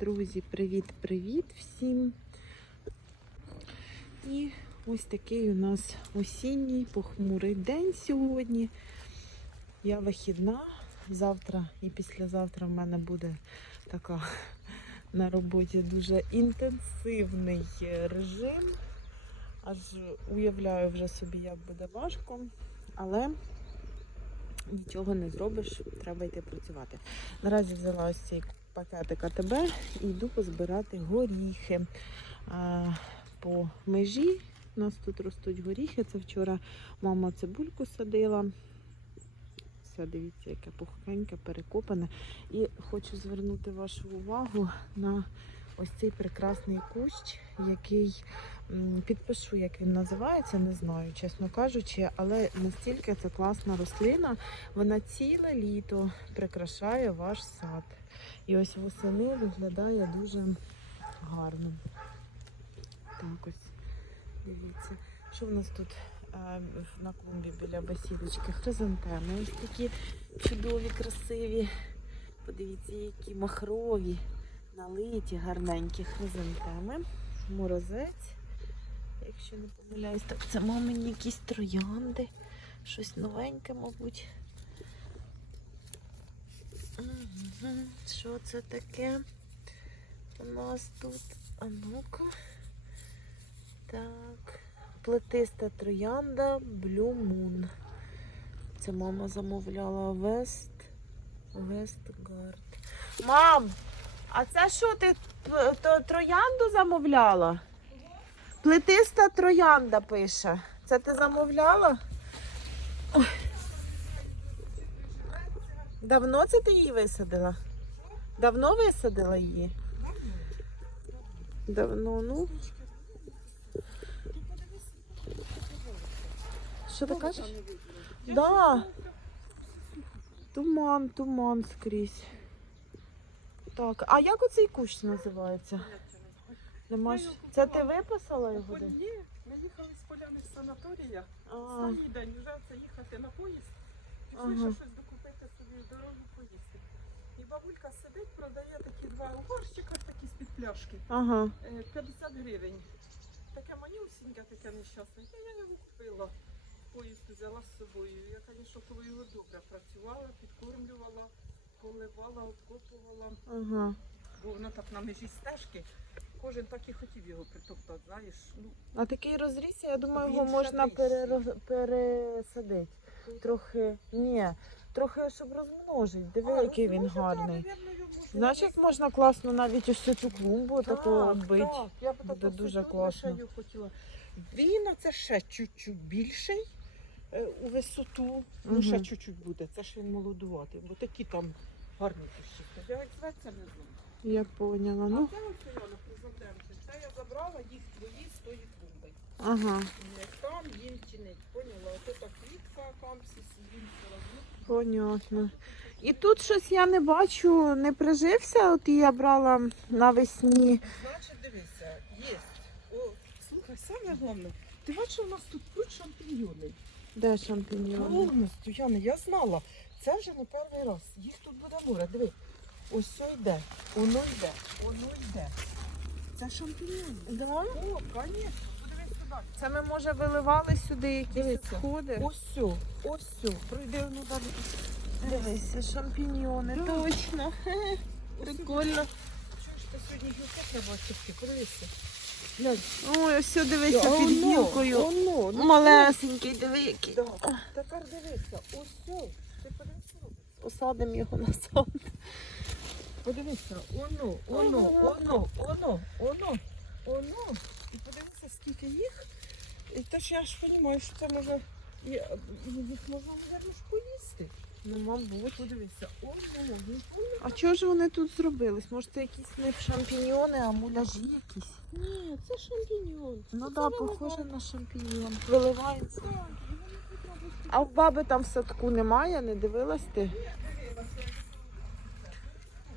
Друзі, привіт-привіт всім. І ось такий у нас осінній похмурий день сьогодні. Я вихідна. Завтра і післязавтра в мене буде така на роботі дуже інтенсивний режим. Аж уявляю вже собі, як буде важко, але нічого не зробиш, треба йти працювати. Наразі взяла ось цей пакетик АТБ і йду позбирати горіхи. По межі у нас тут ростуть горіхи. Це вчора мама цибульку садила. Все, дивіться, яке пухкеньке, перекопане. І хочу звернути вашу увагу на ось цей прекрасний кущ, який підпишу, як він називається, не знаю, чесно кажучи, але настільки це класна рослина, вона ціле літо прикрашає ваш сад. І ось восени виглядає дуже гарно. Так ось, дивіться. Що в нас тут е, на клумбі біля бесідочки? Хризантеми. Ось такі чудові, красиві. Подивіться, які махрові, налиті, гарненькі хризантеми. Морозець. Якщо не помиляюсь, так це мамині якісь троянди. Щось новеньке, мабуть. Що це таке? У нас тут. А ну-ка. Так. Плетиста троянда Blue Moon. Це мама замовляла West. Westgard. Мам! А це що ти троянду замовляла? Плетиста троянда пише. Це ти замовляла? Ой. Давно це ти її висадила? Давно висадила її? Давно, ну. Що ти кажеш? Да. Туман, туман скрізь. Так, а як оцей кущ називається? Нема ж- Це ти виписала його десь? Ні, ми їхали з поляни з санаторія. А, Останній день вже це їхати на поїзд. Пішли Ага. щось докупити собі в дорогу поїсти. І бабулька сидить, продає такі два горщика, такі з-під пляшки. ага. Е, 50 гривень. Таке манюсіньке, таке нещасне. Я його купила. Поїзд взяла з собою. Я, звісно, коли його добре працювала, підкормлювала, поливала, обкопувала. Ага. Бо воно так на межі стежки. Кожен так і хотів його притоптати, знаєш. Ну, А такий розрісся, я думаю, Він його ще можна пересадити. Трохи. Ні. Трохи, щоб розмножити. Диви, А, який він гарний. його можна Знаєш, як можна класно навіть ось цю клумбу Так, таку бити. так, я б Буде дуже класно. хотіла. Він оце ще чуть-чуть більший е, у висоту. Ну, ще Мгм. чуть-чуть буде. Це ж він молодуватий, бо такі там гарні кущі. Я як зветься не знаю. Я поняла. Ну, А це ось я на. Це я забрала їх твої з тої. Ага, Там їм чинить, поняла? Ото так квітка, камсіс, їм все понятно. І тут щось я не бачу, не прижився. От я брала навесні. Значить, дивися, є. О, слухай, саме головне, ти бачиш, у нас тут пруть шампіньйони. Де шампіньйони? Повністю, Яна, я знала. Це вже не перший раз. Їх тут буде море. Диви. Ось все йде, воно йде, воно йде. Це шампіньйони. Да? О, звісно. Це ми, може, виливали сюди якісь Дивіться. відходи. Ось все, ось все. Пройди ну далі. Дивися, шампіньйони, точно. Прикольно. Чуєш, ти сьогодні гілки треба очистити, подивися. Глянь. Ой, ось дивися Воно, під гілкою. Воно, ну, Малесенький, диви який. Да. Тепер дивися, ось. Ти подивися. Посадимо його на сон. Подивися, оно, оно, оно, оно, оно, оно. І подивися, скільки їх. І то ж я ж розумію, що це може. Їх можна, мабуть, ж поїсти. Ну, мабуть. Подивися, оно, він повний. А чого ж вони тут зробились? Може, це якісь не шампіньйони, а муляжі якісь? Ні, це шампіньйон. Ну так, да, похоже на шампіньйон. Виливається. А в баби там в садку немає, не дивилась ти?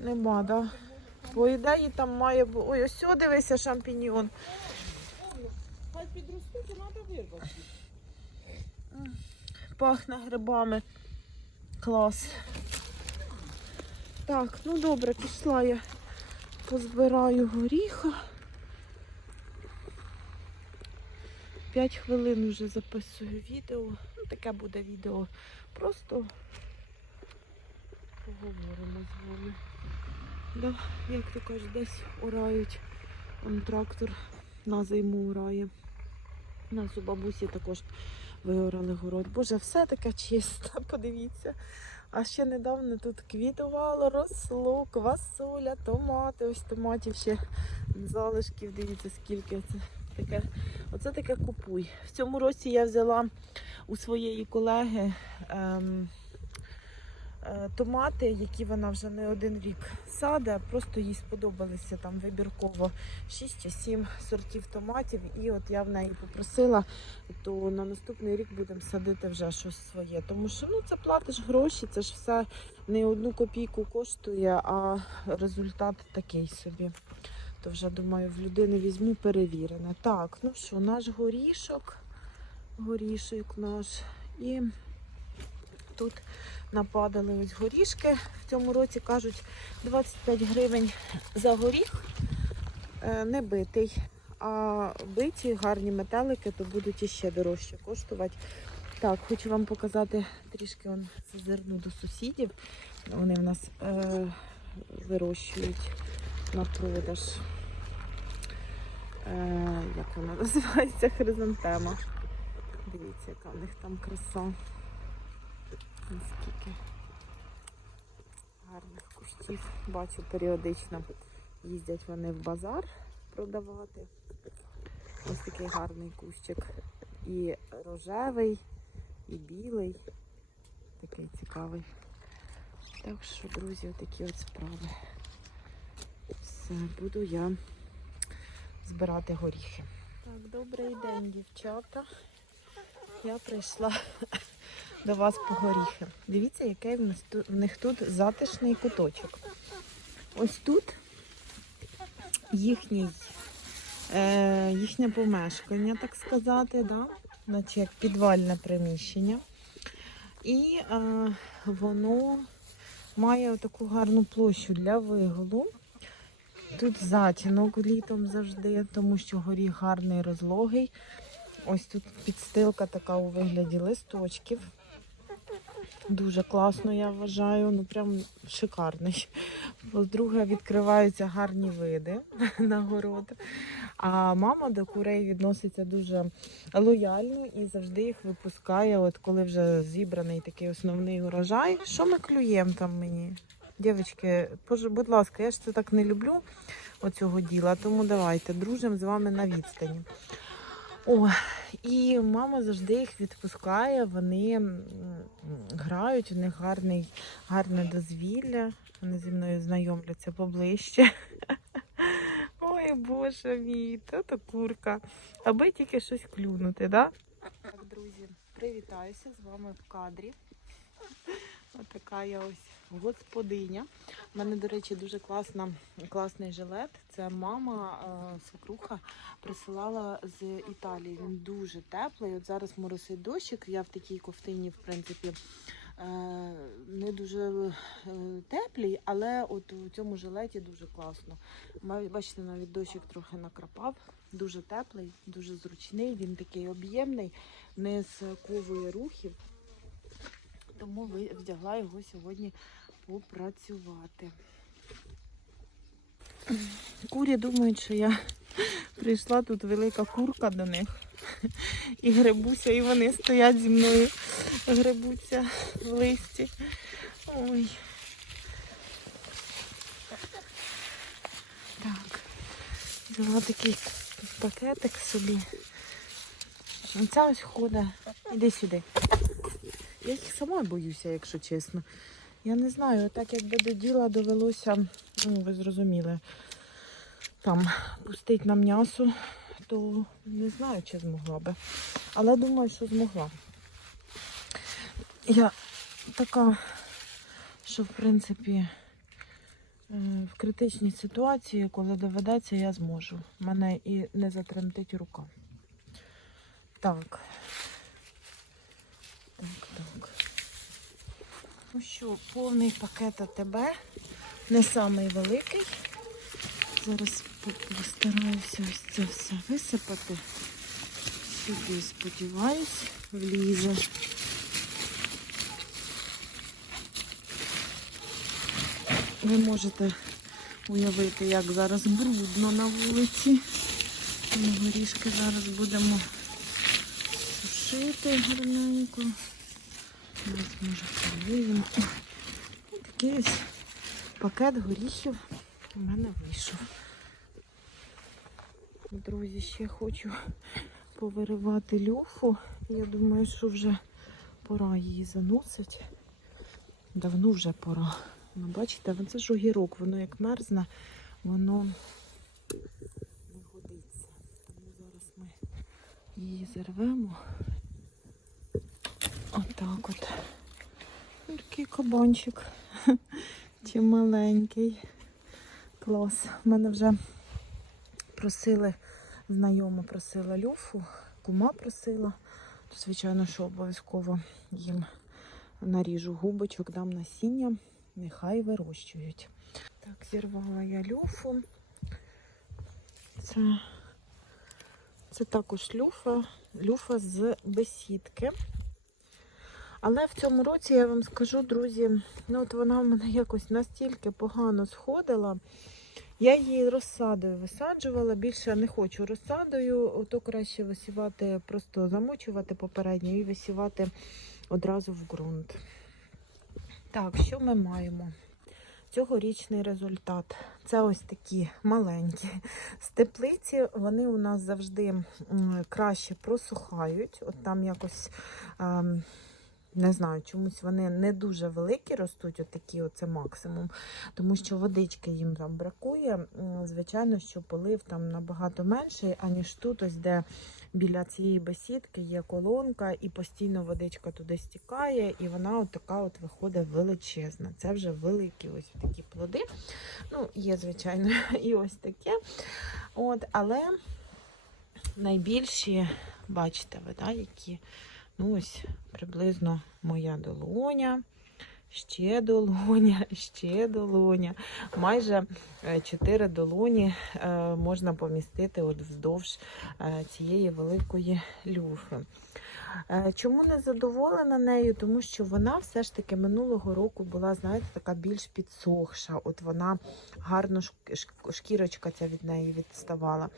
Нема, так. Да? По ідеї там має бути. Ой, ось сюди дивися шампіньйон. Хай підростуть, то треба вирвати. Пахне грибами. Клас. Так, ну добре, пішла я позбираю горіха. П'ять хвилин вже записую відео. Ну, таке буде відео. Просто поговоримо з вами. Да, як то кажуть, десь урають. Он трактор на зиму урає. У нас у бабусі також виорали город. Боже, все таке чисте, подивіться. А ще недавно тут квітувало, росло, квасоля, томати. Ось томатів ще залишків. Дивіться, скільки це таке. Оце таке купуй. В цьому році я взяла у своєї колеги ем, томати, які вона вже не один рік саде. Просто їй сподобалися там вибірково 6 чи 7 сортів томатів. І от я в неї попросила, то на наступний рік будемо садити вже щось своє. Тому що ну, це платиш гроші, це ж все не одну копійку коштує, а результат такий собі. То вже думаю, в людини візьму перевірене. Так, ну що, наш горішок, горішок наш. І тут нападали ось горішки. В цьому році кажуть 25 гривень за горіх е, не битий. А биті гарні метелики, то будуть іще дорожче коштувати. Так, хочу вам показати трішки он зазирну до сусідів. Вони в нас е, вирощують на продаж. Е, як вона називається хризантема. Дивіться, яка в них там краса. Наскільки гарних кущів. Бачу періодично їздять вони в базар продавати. Ось такий гарний кущик. І рожевий, і білий. Такий цікавий. Так що, друзі, отакі от справи. Все, буду я збирати горіхи. Так, добрий день, дівчата. Я прийшла до вас по горіхи. Дивіться, який в, них тут затишний куточок. Ось тут їхній, е, їхнє помешкання, так сказати, да? наче як підвальне приміщення. І е, воно має таку гарну площу для вигулу. Тут затінок літом завжди, тому що горіх гарний розлогий. Ось тут підстилка така у вигляді листочків. Дуже класно, я вважаю. Ну прям шикарний. По-друге, відкриваються гарні види на город. А мама до курей відноситься дуже лояльно і завжди їх випускає, от коли вже зібраний такий основний урожай. Що ми клюємо там мені? Дівчатки, будь ласка, я ж це так не люблю оцього діла, тому давайте дружимо з вами на відстані. О, і мама завжди їх відпускає, вони грають, у них гарний, гарне дозвілля. Вони зі мною знайомляться поближче. Ой, боже мій, то то курка. Аби тільки щось клюнути, да? Так, друзі, привітаюся з вами в кадрі. Отака я ось господиня. У мене, до речі, дуже класна, класний жилет. Це мама е, присилала з Італії. Він дуже теплий. От зараз моросить дощик. Я в такій ковтині, в принципі, е, не дуже е, теплій, але от у цьому жилеті дуже класно. Бачите, навіть дощик трохи накрапав. Дуже теплий, дуже зручний. Він такий об'ємний, не сковує рухів. Тому вдягла його сьогодні попрацювати. Курі думають, що я прийшла тут велика курка до них. І грибуся, і вони стоять зі мною, грибуться в листі. Ой. Так. Взяла такий пакетик собі. Оця ось ходить. Іди сюди. Я їх сама боюся, якщо чесно. Я не знаю, так якби до діла довелося, ну, ви зрозуміли, там пустити на м'ясо, то не знаю, чи змогла би. Але думаю, що змогла. Я така, що в принципі е, в критичній ситуації, коли доведеться, я зможу. Мене і не затремтить рука. Так. Так, так. Ну що, повний пакет АТБ. Не самий великий. Зараз постараюся ось це все висипати. Сюди, сподіваюсь, влізе. Ви можете уявити, як зараз брудно на вулиці. Ми горішки зараз будемо сушити гарненько. Зараз може полиємо. Ось такий ось пакет горіхів у мене вийшов. Друзі, ще хочу повиривати люфу. Я думаю, що вже пора її заносити. Давно вже пора. Ну, бачите, це ж огірок, воно як мерзне, воно не годиться. Тому зараз ми її зірвемо. Отак от. Такий кабанчик. Чи маленький. Клас. У мене вже просили, знайома просила люфу, кума просила. То, звичайно, що обов'язково їм наріжу губочок, дам насіння, нехай вирощують. Так, зірвала я люфу. Це, це також люфа, люфа з бесідки. Але в цьому році я вам скажу, друзі, ну от вона в мене якось настільки погано сходила. Я її розсадою висаджувала, більше не хочу розсадою, ото краще висівати, просто замочувати попередньо і висівати одразу в ґрунт. Так, що ми маємо? Цьогорічний результат. Це ось такі маленькі з теплиці. Вони у нас завжди краще просухають. От там якось. ем, не знаю, чомусь вони не дуже великі ростуть, отакі, оце максимум, тому що водички їм там бракує. Звичайно, що полив там набагато менший, аніж тут, ось де біля цієї бесідки є колонка, і постійно водичка туди стікає, і вона от така от виходить величезна. Це вже великі ось такі плоди. Ну, є, звичайно, і ось таке. От, але найбільші, бачите ви, да, які. Ну, ось приблизно моя долоня, ще долоня, ще долоня. Майже е, чотири долоні е, можна помістити от вздовж е, цієї великої люфи. Е, Чому не задоволена нею? Тому що вона все ж таки минулого року була, знаєте, така більш підсохша. От вона гарно шк- шк- шкірочка ця від неї відставала.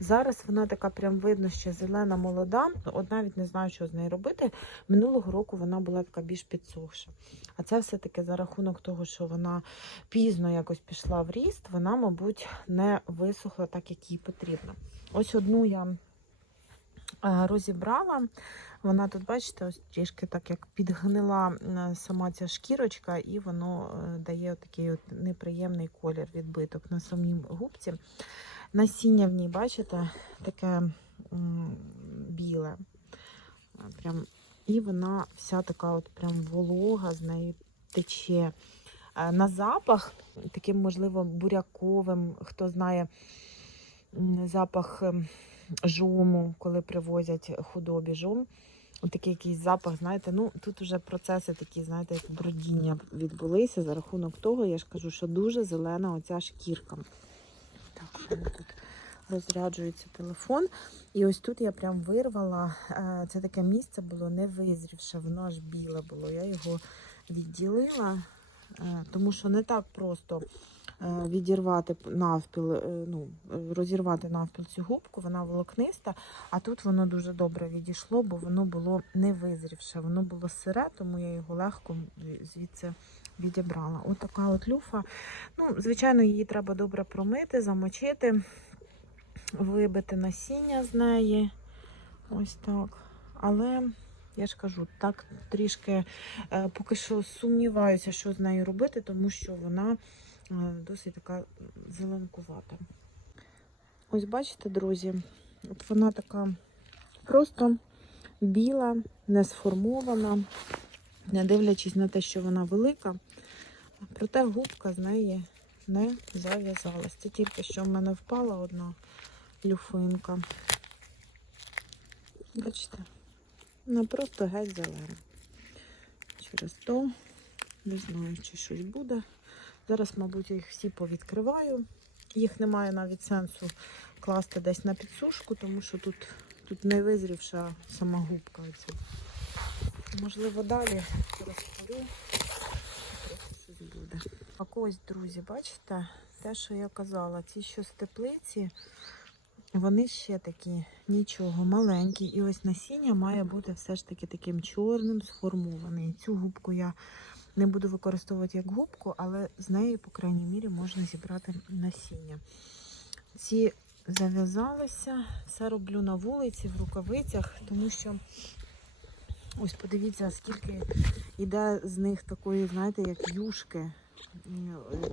Зараз вона така прям видно, що зелена молода. От навіть не знаю, що з нею робити. Минулого року вона була така більш підсохша. А це все-таки за рахунок того, що вона пізно якось пішла в ріст, вона, мабуть, не висохла так, як їй потрібно. Ось одну я розібрала. Вона тут, бачите, ось трішки так як підгнила е, сама ця шкірочка, і воно е, дає такий от неприємний колір відбиток на самій губці. Насіння в ній, бачите, таке біле. Прям, і вона вся така от прям волога, з нею тече. Е, На запах, таким, можливо, буряковим, хто знає запах ем, жому, коли привозять худобі жом. Такий якийсь запах, знаєте, ну тут вже процеси такі, знаєте, як бродіння відбулися за рахунок того, я ж кажу, що дуже зелена оця шкірка. Так, тут розряджується телефон. І ось тут я прям вирвала. е, Це таке місце було не визрівше, воно аж біле було. Я його відділила, е, тому що не так просто відірвати навпіл, е, ну, е, розірвати навпіл цю губку, вона волокниста, а тут воно дуже добре відійшло, бо воно було не визрівше, воно було сире, тому я його легко звідси відібрала. Ось така от люфа. Ну, звичайно, її треба добре промити, замочити, вибити насіння з неї. Ось так. Але я ж кажу, так трішки е, поки що сумніваюся, що з нею робити, тому що вона е, досить така зеленкувата. Ось бачите, друзі, от вона така просто біла, не сформована, не дивлячись на те, що вона велика. Проте губка з неї не зав'язалась. Це тільки що в мене впала одна люфинка. Бачите? Вона просто геть зелена. Через то не знаю, чи щось буде. Зараз, мабуть, їх всі повідкриваю, Їх немає навіть сенсу класти десь на підсушку, тому що тут, тут не сама губка. Можливо, далі розпорю. Буде. А ось, друзі, бачите, те, що я казала, ці що з теплиці, вони ще такі нічого, маленькі. І ось насіння має бути все ж таки таким чорним, сформований. Цю губку я не буду використовувати як губку, але з неї, по крайній мірі, можна зібрати насіння. Ці зав'язалися, все роблю на вулиці, в рукавицях, тому що ось подивіться, скільки йде з них такої, знаєте, як юшки.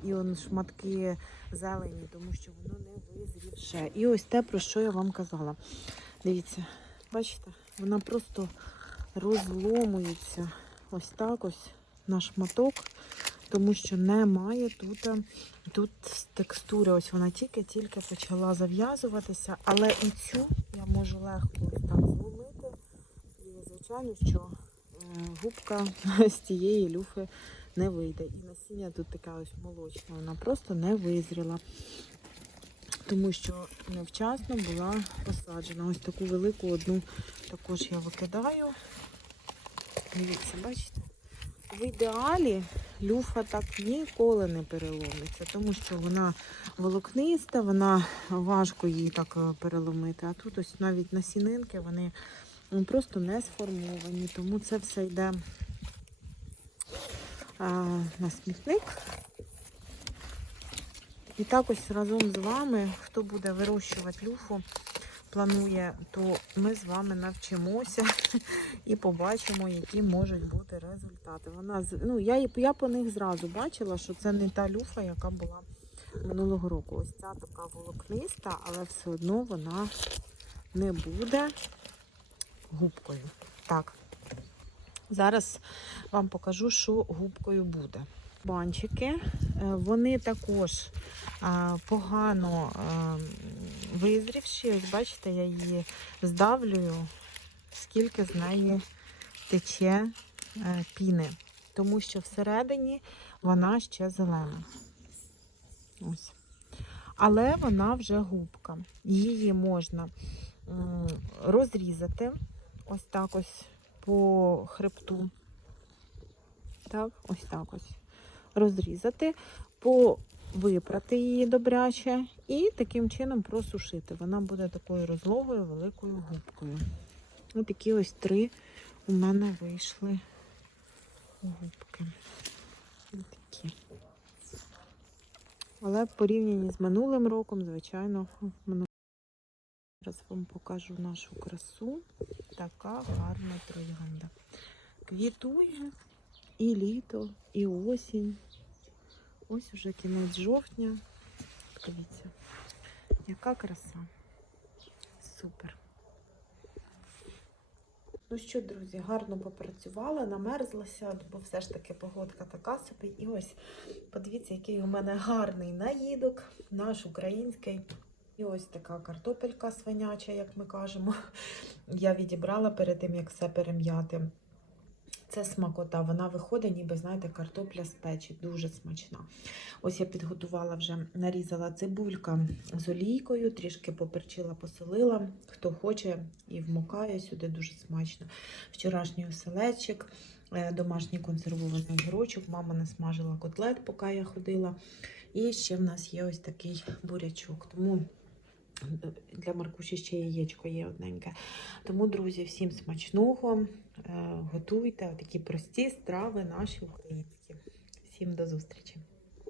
І он шматки зелені, тому що воно не визрівше. І ось те, про що я вам казала. Дивіться, бачите, вона просто розломується ось так ось на шматок, тому що немає тут, е, тут текстури. Ось вона тільки-тільки почала зав'язуватися, але і цю я можу легко так зломити. І звичайно, що е, губка з тієї люфи не вийде. І насіння тут така ось молочна, вона просто не визріла. Тому що невчасно була посаджена. Ось таку велику одну також я викидаю. Дивіться, бачите? В ідеалі люфа так ніколи не переломиться, тому що вона волокниста, вона важко її так е, переломити. А тут ось навіть насінинки вони просто не сформовані, тому це все йде на смітник. І так ось разом з вами, хто буде вирощувати люфу, планує, то ми з вами навчимося і побачимо, які можуть бути результати. Вона ну, я, я по них зразу бачила, що це не та люфа, яка була минулого року. Ось ця така волокниста, але все одно вона не буде губкою. Так. Зараз вам покажу, що губкою буде. Банчики, е, вони також погано а, визрівші. Ось бачите, я її здавлюю, скільки з неї тече е, піни, тому що всередині вона ще зелена. Ось. Але вона вже губка. Її можна розрізати ось так ось по хребту. Так, ось так ось. Розрізати, повипрати її добряче і таким чином просушити. Вона буде такою розлогою великою губкою. Ось такі ось три у мене вийшли губки. Такі. Але в порівнянні з минулим роком, звичайно, Зараз вам покажу нашу красу. Така гарна троянда. Квітує і літо, і осінь. Ось уже кінець жовтня. Дивіться, яка краса. Супер. Ну що, друзі, гарно попрацювала, намерзлася, бо все ж таки погодка така собі. І ось подивіться, який у мене гарний наїдок, наш український. І ось така картопелька свиняча, як ми кажемо. Я відібрала перед тим, як все перем'яти. Це смакота. Вона виходить, ніби, знаєте, картопля з печі. Дуже смачна. Ось я підготувала вже, нарізала цибулька з олійкою, трішки поперчила, посолила. Хто хоче і вмокає сюди дуже смачно. Вчорашній оселедчик, е, домашній консервований огірочок. Мама насмажила котлет, поки я ходила. І ще в нас є ось такий бурячок. Тому для Маркуші ще яєчко є одненьке. Тому, друзі, всім смачного. Е, Готуйте такі прості страви наші українські. Всім до зустрічі!